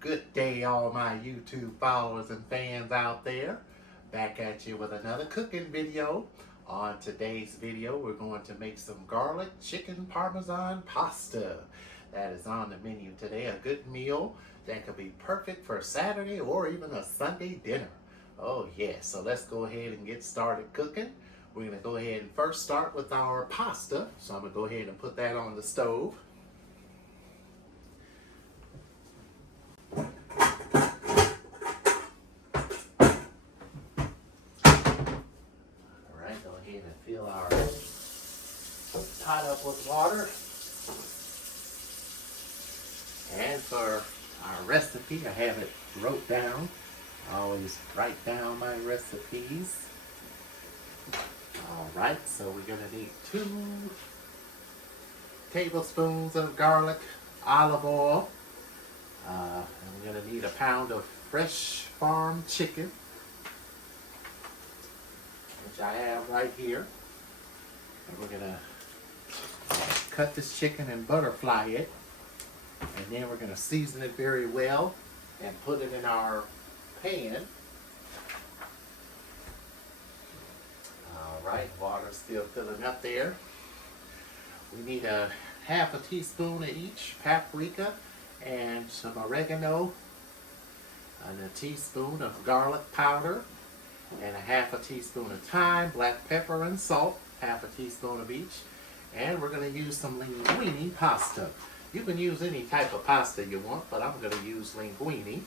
Good day, all my YouTube followers and fans out there. Back at you with another cooking video. On today's video, we're going to make some garlic chicken Parmesan pasta. That is on the menu today. A good meal that could be perfect for Saturday or even a Sunday dinner. Oh yes, so let's go ahead and get started cooking. We're going to go ahead and first start with our pasta. So I'm going to go ahead and put that on the stove. Fill our pot up with water. And for our recipe, I have it wrote down. I always write down my recipes. Alright, so we're going to need 2 tablespoons of garlic, olive oil. And we're going to need a pound of fresh farm chicken, which I have right here. And we're gonna cut this chicken and butterfly it, and then we're gonna season it very well and put it in our pan. Alright, water's still filling up there. We need a half a teaspoon of each paprika and some oregano, and a teaspoon of garlic powder, and a half a teaspoon of thyme, black pepper, and salt, half a teaspoon of each. And we're going to use some linguine pasta. You can use any type of pasta you want, but I'm going to use linguine.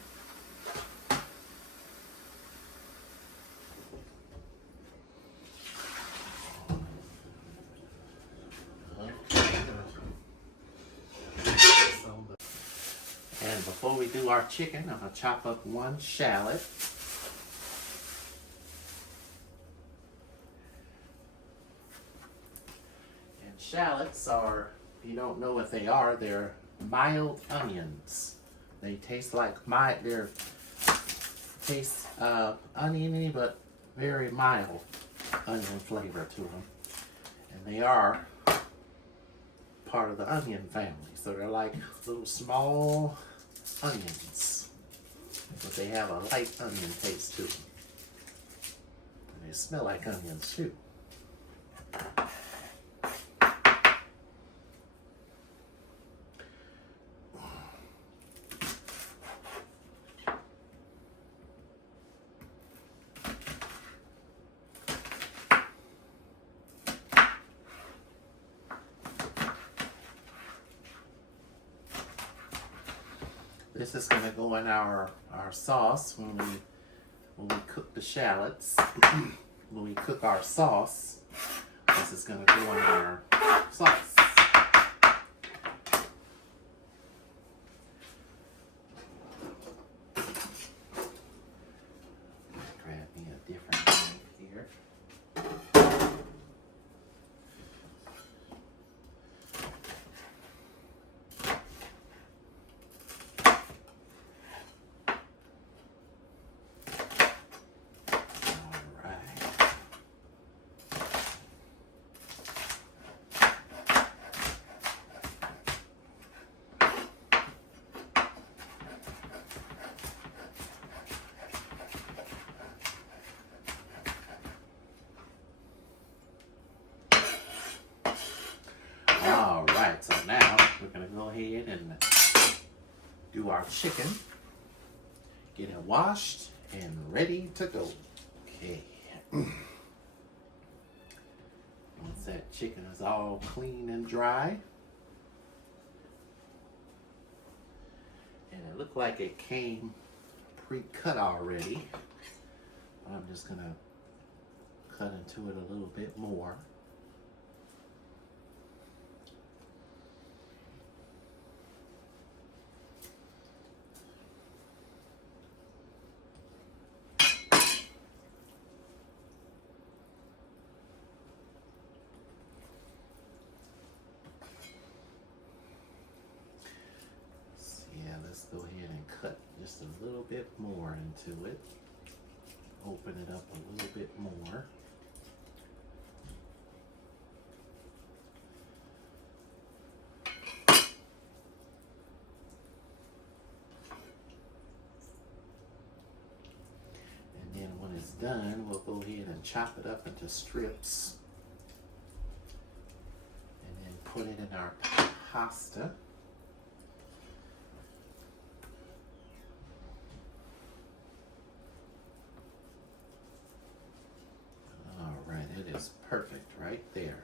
And before we do our chicken, I'm going to chop up 1 shallot. Shallots are, if you don't know what they are, they're mild onions. They taste like oniony, but very mild onion flavor to them. And they are part of the onion family. So they're like little small onions, but they have a light onion taste to them. And they smell like onions too. This is going to go in our sauce when we cook the shallots. When we cook our sauce, this is going to go in our sauce. Grab me a different knife here. Alright, so now we're going to go ahead and do our chicken. Get it washed and ready to go. Okay. Once that chicken is all clean and dry, and it looked like it came pre-cut already, I'm just going to cut into it a little bit more. Let's go ahead and cut just a little bit more into it. Open it up a little bit more. done, we'll go ahead and chop it up into strips and then put it in our pasta. All right, it is perfect right there.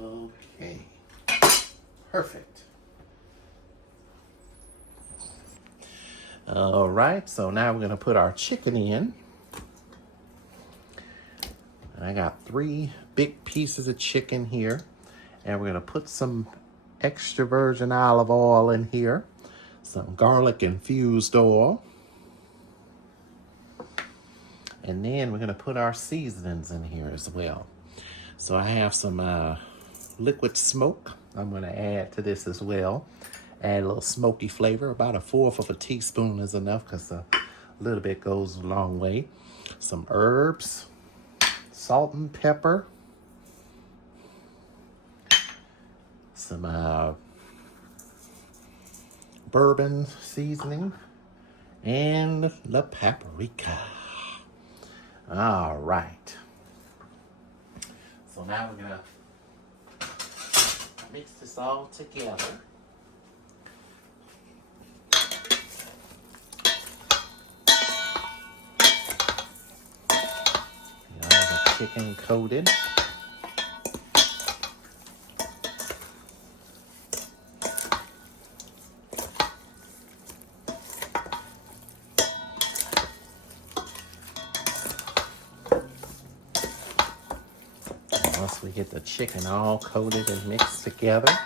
Okay, perfect. All right, so now we're gonna put our chicken in. I got 3 big pieces of chicken here, and we're gonna put some extra virgin olive oil in here, some garlic infused oil, and then we're gonna put our seasonings in here as well. So I have some liquid smoke I'm gonna add to this as well. Add a little smoky flavor. About 1/4 of a teaspoon is enough because a little bit goes a long way. Some herbs, salt and pepper, some bourbon seasoning, and the paprika. All right. So now we're gonna mix this all together. Get all the chicken coated. Once we get the chicken all coated and mixed together,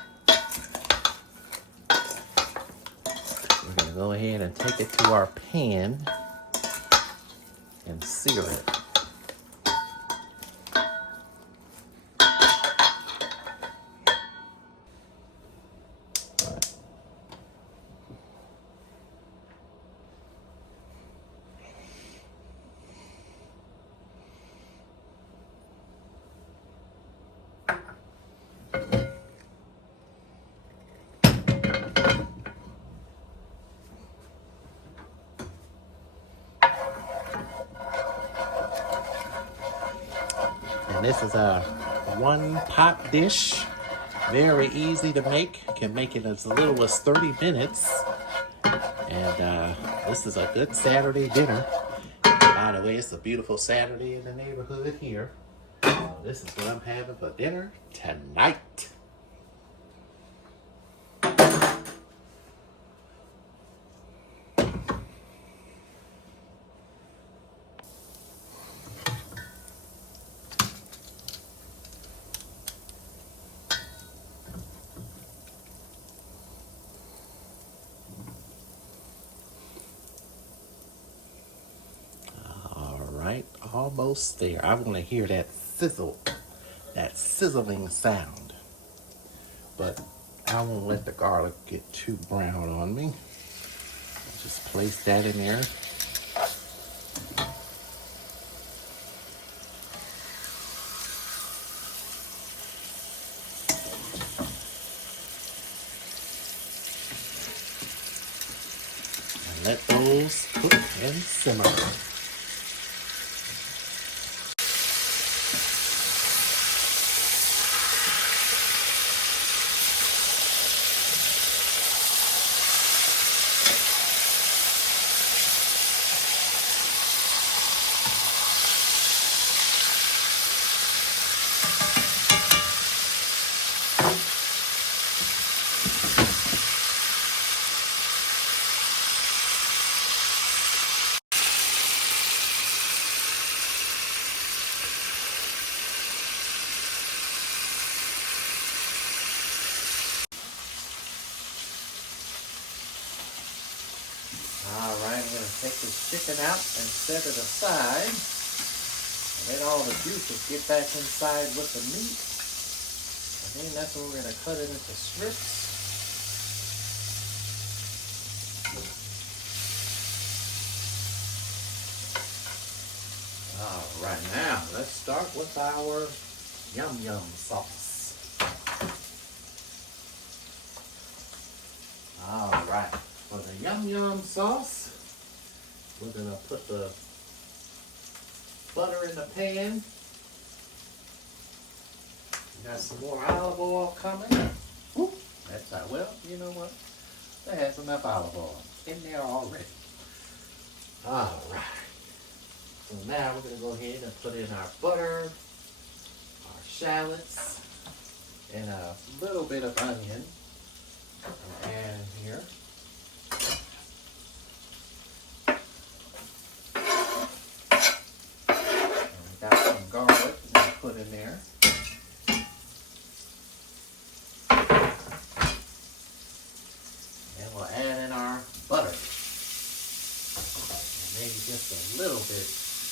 we're going to go ahead and take it to our pan and sear it. And this is a 1-pot dish. Very easy to make. Can make it as little as 30 minutes. And this is a good Saturday dinner. By the way, it's a beautiful Saturday in the neighborhood here. So this is what I'm having for dinner tonight. Almost there. I want to hear that sizzle, that sizzling sound. But I won't let the garlic get too brown on me. Just place that in there. And let those cook and simmer. All right, I'm going to take this chicken out and set it aside. Let all the juices get back inside with the meat. And then that's when we're going to cut it into strips. All right, now let's start with our yum yum sauce. yum yum sauce. We're gonna put the butter in the pan. We got some more olive oil coming. Whoop, that's right. Well, you know what? That has enough olive oil in there already. All right. So now we're gonna go ahead and put in our butter, our shallots, and a little bit of onion. And here. And we got some garlic we're gonna put in there. And we'll add in our butter. And maybe just a little bit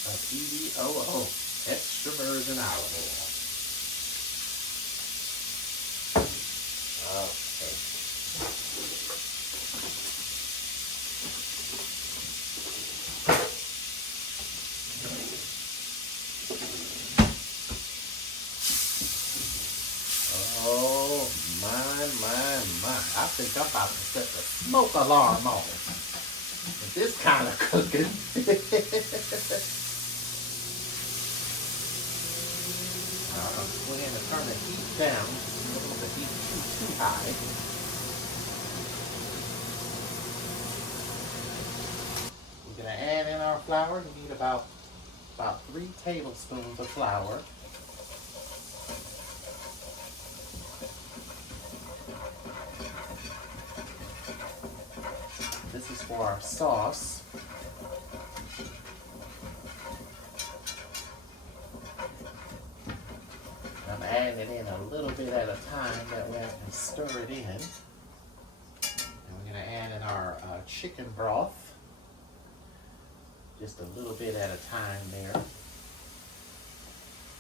of EVOO, extra virgin olive oil. Okay. Oh, my. I think I'm about to set the smoke alarm on with this kind of cooking. Go ahead and turn the heat down. Don't want the heat too high. We're going to add in our flour. We need about 3 tablespoons of flour. This is for our sauce. I'm adding it in a little bit at a time, that way I can stir it in. And we're going to add in our chicken broth. Just a little bit at a time there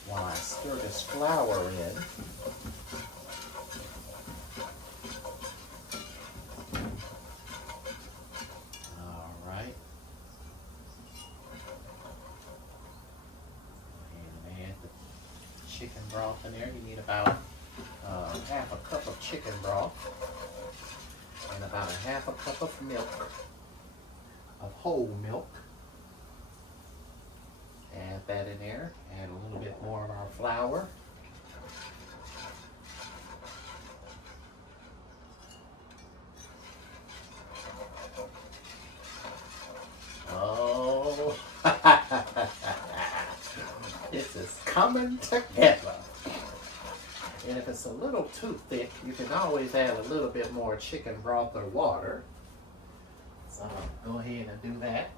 while I stir this flour in. All right. And add the chicken broth in there. You need about half a cup of chicken broth and about a half a cup of milk, of whole milk. Add that in there. Add a little bit more of our flour. Oh, this is coming together. And if it's a little too thick, you can always add a little bit more chicken broth or water. So go ahead and do that.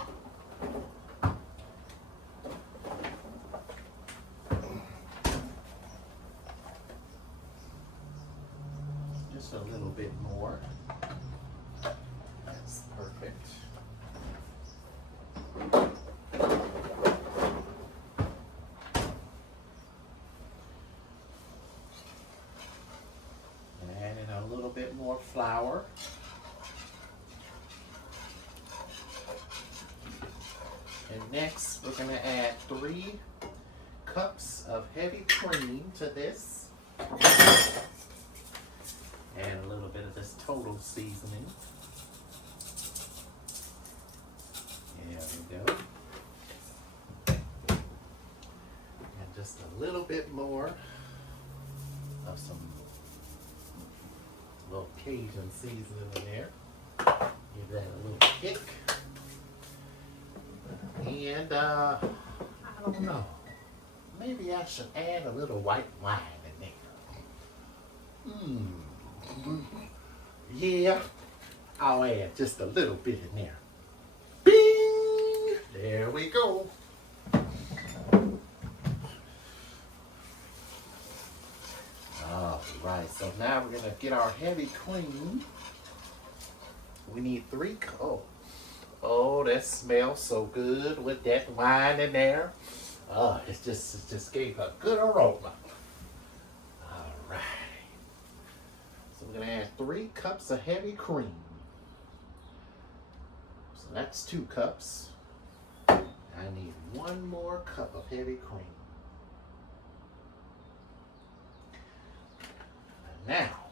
Just a little bit more. That's perfect. Add in a little bit more flour. And next, we're going to add 3 cups of heavy cream to this. Add a little bit of this total seasoning. There we go. And just a little bit more of some little Cajun seasoning in there. Give that a little kick. And I don't know. Maybe I should add a little white wine in there. Yeah, I'll add just a little bit in there. Bing! There we go. All right, so now we're gonna get our heavy cream. We need 3 cups. Oh, that smells so good with that wine in there. Oh, it just gave a good aroma. All right. So we're gonna add 3 cups of heavy cream. So that's 2 cups. I need 1 more cup of heavy cream. And now,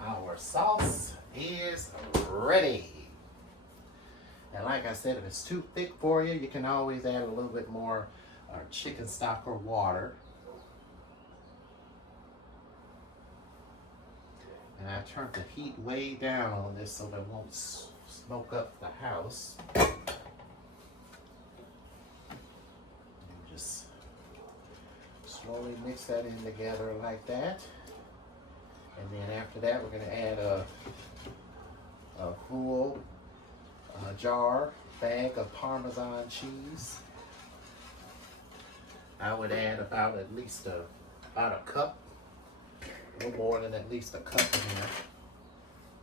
our sauce is ready. And like I said, if it's too thick for you, you can always add a little bit more chicken stock or water. And I turned the heat way down on this so that it won't smoke up the house. And just slowly mix that in together like that. And then after that, we're going to add a full bag of Parmesan cheese. I would add about at least about a cup, a little more than at least a cup in here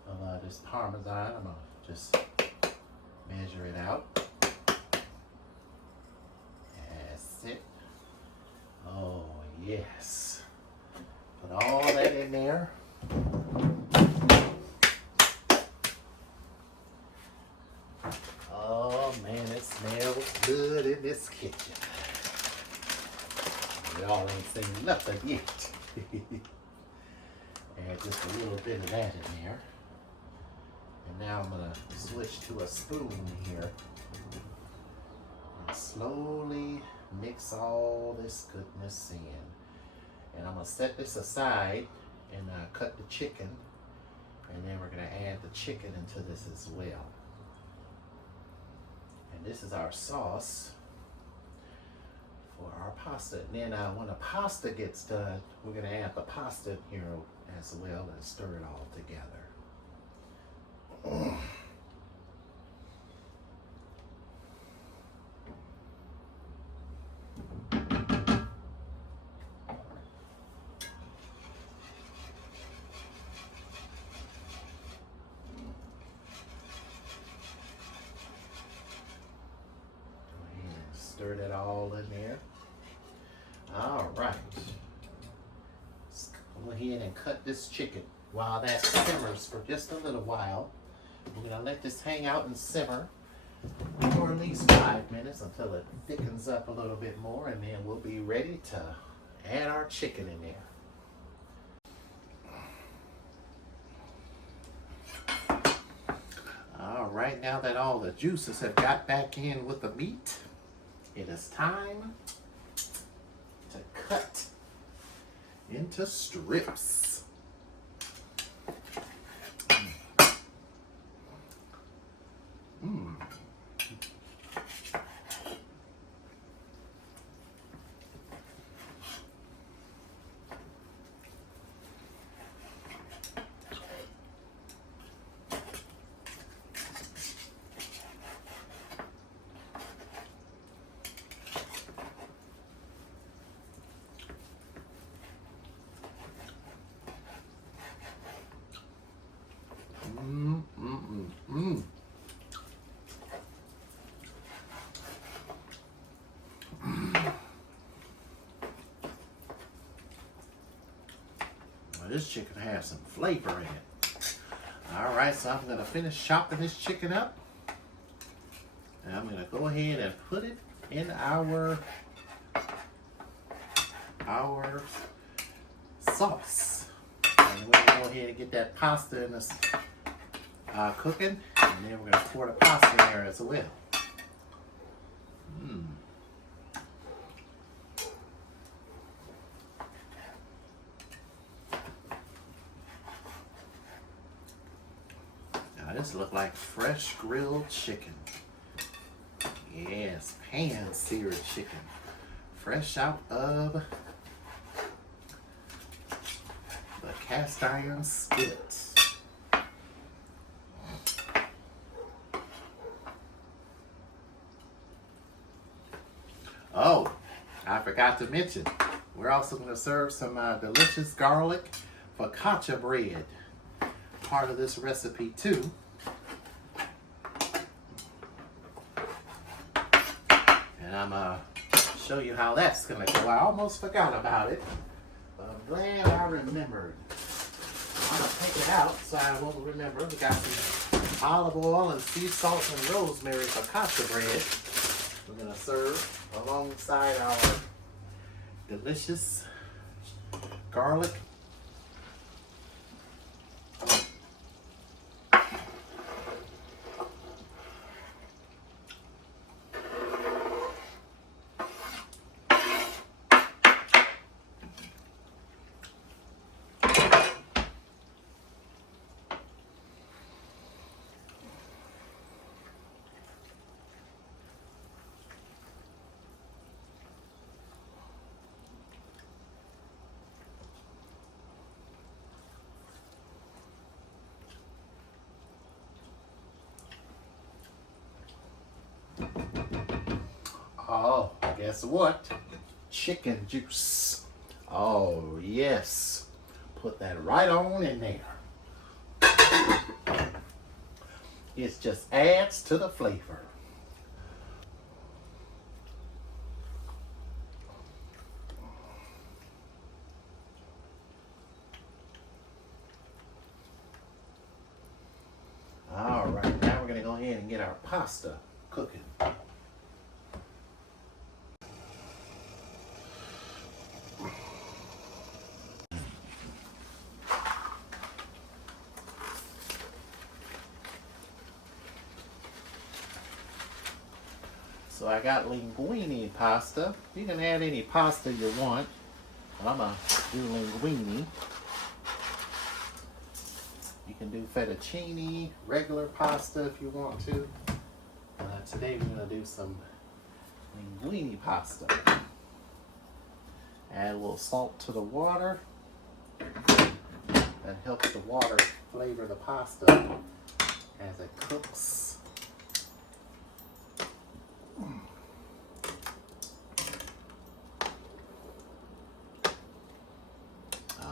of this Parmesan. I'm going to just measure it out. That's it. Oh, yes. Put all that in there. Oh man, it smells good in this kitchen. Y'all ain't seen nothing yet. Add just a little bit of that in there. And now I'm gonna switch to a spoon here. And slowly mix all this goodness in. And I'm gonna set this aside and cut the chicken. And then we're gonna add the chicken into this as well. And this is our sauce for our pasta. And then when the pasta gets done, we're going to add the pasta here as well and stir it all together. Stir that all in there. All right. Let's go ahead and cut this chicken. While that simmers for just a little while, we're gonna let this hang out and simmer for at least 5 minutes until it thickens up a little bit more, and then we'll be ready to add our chicken in there. All right, now that all the juices have got back in with the meat, it is time to cut into strips. This chicken has some flavor in it. All right, so I'm gonna finish chopping this chicken up. And I'm gonna go ahead and put it in our sauce. And we're gonna go ahead and get that pasta in this cooking. And then we're gonna pour the pasta in there as well. This look like fresh grilled chicken. Yes, pan-seared chicken. Fresh out of the cast iron skillet. Oh, I forgot to mention, we're also going to serve some delicious garlic focaccia bread. Part of this recipe too. And I'm going to show you how that's going to go. I almost forgot about it, but I'm glad I remembered. I'm going to take it out so I won't remember. We got some olive oil and sea salt and rosemary focaccia bread. We're going to serve alongside our delicious garlic Oh, guess what? Chicken juice. Oh, yes. Put that right on in there. It just adds to the flavor. All right, now we're going to go ahead and get our pasta cooking. So I got linguine pasta. You can add any pasta you want. I'm going to do linguine. You can do fettuccine, regular pasta if you want to. Today we're going to do some linguine pasta. Add a little salt to the water. That helps the water flavor the pasta as it cooks.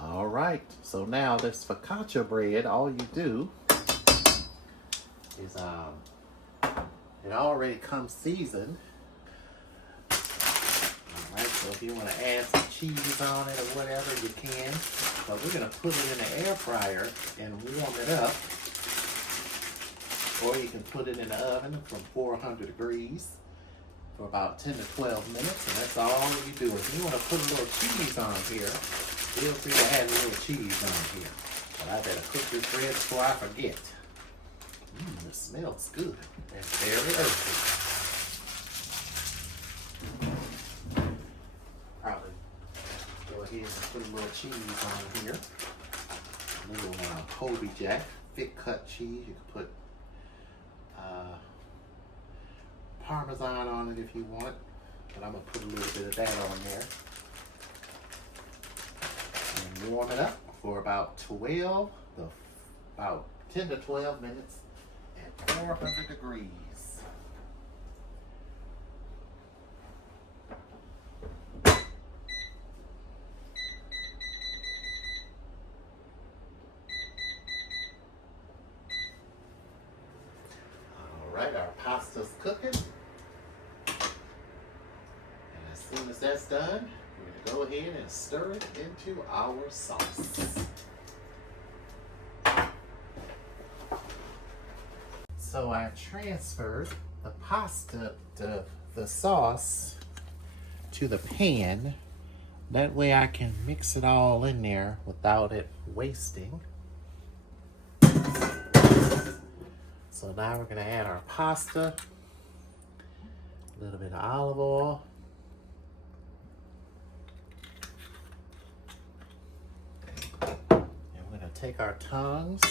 All right, so now this focaccia bread, all you do is it already comes seasoned. All right, so if you want to add some cheese on it or whatever, you can. But we're going to put it in the air fryer and warm it up. Or you can put it in the oven from 400 degrees for about 10 to 12 minutes, and that's all you do. If you want to put a little cheese on here, feel free to add a little cheese on here. But I better cook this bread before I forget. It smells good. It's very earthy. Probably go ahead and put a little cheese on here. A little Colby Jack, thick cut cheese. You can put Parmesan on it if you want, but I'm going to put a little bit of that on there. And warm it up for about 10 to 12 minutes at 400 degrees. All right, our pasta's cooking. As soon as that's done, we're going to go ahead and stir it into our sauce. So I transferred the pasta, the sauce, to the pan. That way I can mix it all in there without it wasting. So now we're going to add our pasta, a little bit of olive oil. Take our tongs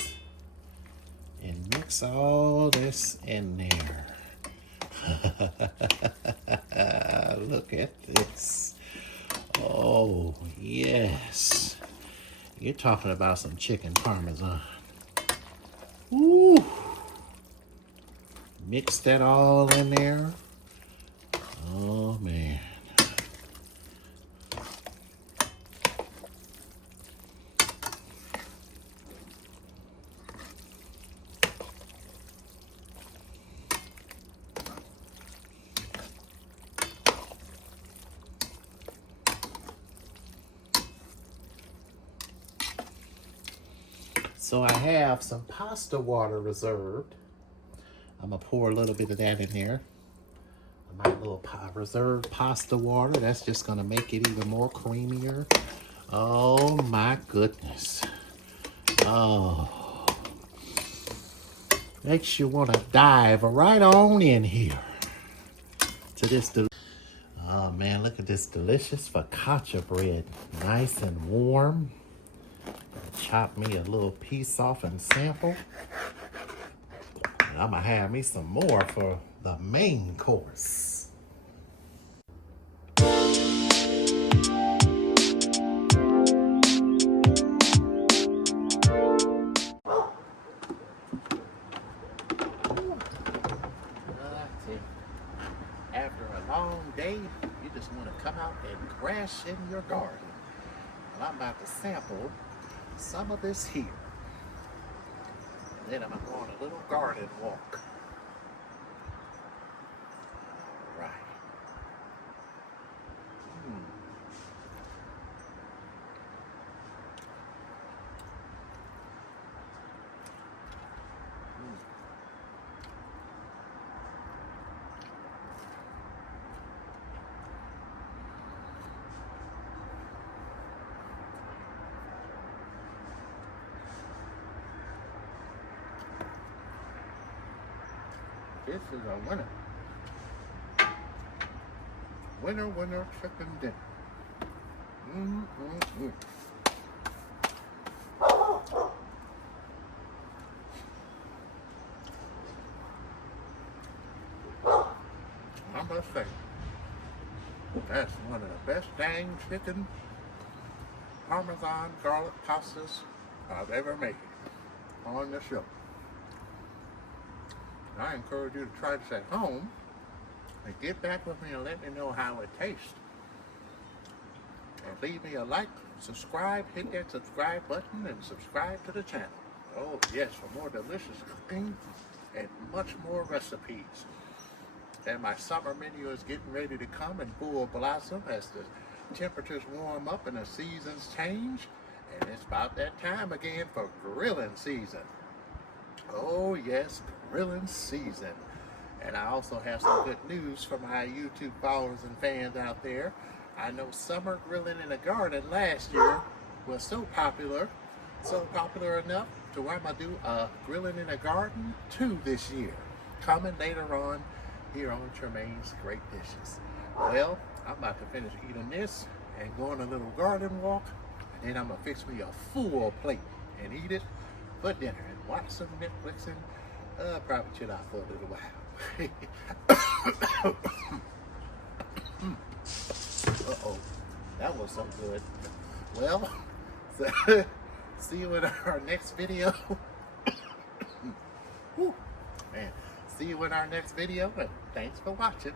and mix all this in there. Look at this. Oh, yes. You're talking about some chicken Parmesan. Ooh. Mix that all in there. Oh, man. So I have some pasta water reserved. I'm gonna pour a little bit of that in there. My little reserved pasta water. That's just gonna make it even more creamier. Oh my goodness. Oh. Makes you wanna dive right on in here to this. Oh man, look at this delicious focaccia bread. Nice and warm. Chop me a little piece off and sample. And I'm gonna have me some more for the main course. After a long day trash in your garden. And I'm about to sample some of this here. And then I'm going to go on a little garden walk. Right. This is a winner. Winner, winner, chicken dinner. I must say, that's one of the best dang chicken Parmesan garlic pastas I've ever made on the show. I encourage you to try this at home and get back with me and let me know how it tastes. And leave me a like, subscribe, hit that subscribe button, and subscribe to the channel. Oh yes, for more delicious cooking and much more recipes. And my summer menu is getting ready to come in full blossom as the temperatures warm up and the seasons change. And it's about that time again for grilling season. Oh yes, grilling season. And I also have some good news for my YouTube followers and fans out there. I know summer grilling in the garden last year was so popular enough to where I'm going to do a grilling in the garden 2 this year. Coming later on here on Tremaine's Great Dishes. Well, I'm about to finish eating this and go on a little garden walk. And then I'm going to fix me a full plate and eat it for dinner and watch some Netflix and probably chill out for a little while. Uh-oh, that was so good. Well, so, see you in our next video. Whew, man, see you in our next video, and thanks for watching.